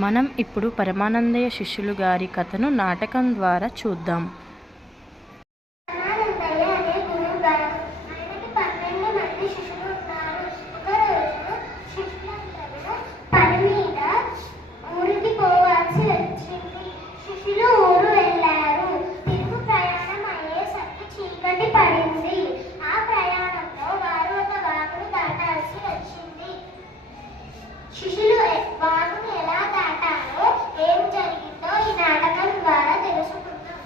మనం ఇప్పుడు పరమానందయ్య శిష్యులు గారి కథను నాటకం ద్వారా చూద్దాం. శిష్యులు వాగును ఎలా దాటారో ఏం జరిగిందో ఈ నాటకం ద్వారా తెలుసుకుందాం.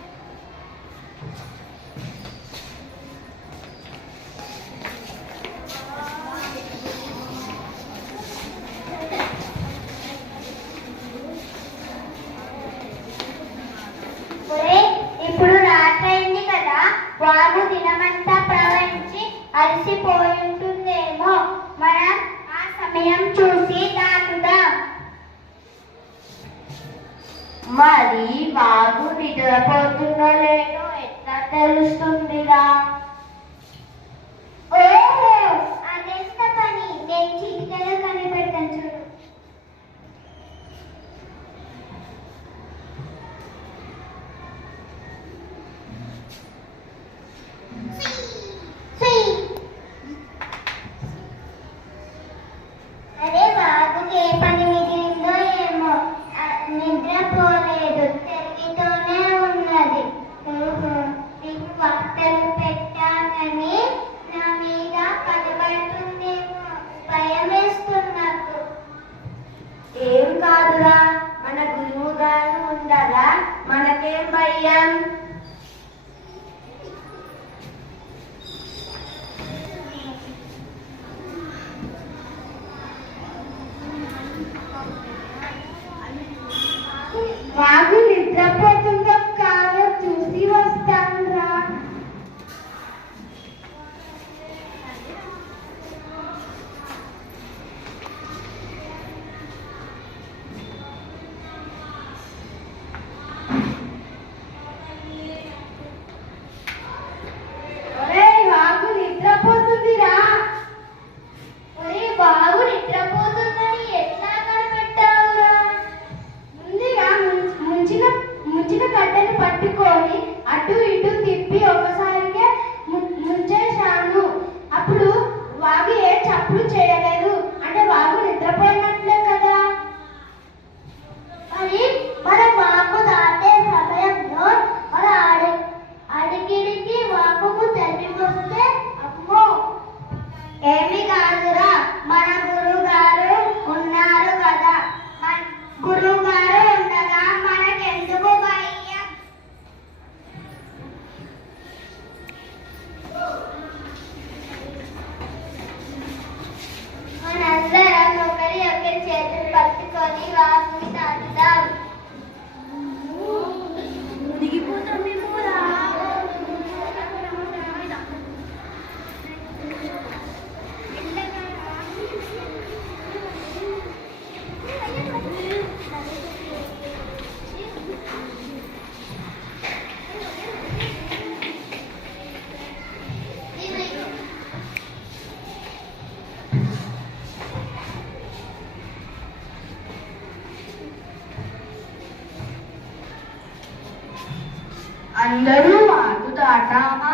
ఇప్పుడు రాత్రైంది కదా, వాగు దినమంతా ప్రవహించి అలసిపోయి ఉంటుందేమో. మనం ఆ సమయం చూసి దాటుదాం. మరి వాగు నిద్రపోతుందో లేదో ఎట్లా తెలుస్తుందిరా? ఓహో, అదెంత పని, నేను చిటికలో కనిపెడతాను చూడు. అరే, బాబుకి ఏ పని మిగిలిందో ఏమో, నిద్రపోలేదు, తెలివితోనే ఉన్నది. నీకు వార్తలు పెట్టానని నా మీద పగబడుతుందేమో, భయం వేస్తుంది నాకు. ఏం కాదురా, మన గురువు గారు ఉండగా మనకేం భయం? వాగు నిద్రపోతుందో కాదో చూసి వస్తానురా. వాగు నిద్రపోతుందిరా. వాగు నిద్రపోతుందని ఎట్లా కనిపెట్టావురా? ముందుగా ముంచిన కట్టెను పట్టుకొని అటు ఇటు తిప్పి ఒకసారిగా ముంచేశాను. అప్పుడు వాగు ఏ చప్పుడు చేయలేదు, అంటే వాగు నిద్రపోయినట్లే కదా. మరి మన వాగు దాటే సమయంలో మన అడిగిడికి వాగుకు తెలియకొస్తే అమ్మో ఏమి కాదురా, మన గురువు గారు ఉన్నారు కదా. గురువు గారు ఉండగా మనకెందుకు భయం? మనందరం ఒకరి చేతులు పట్టుకొని వాగుని దాటుదాం. అందరూ వాగు దాటామా?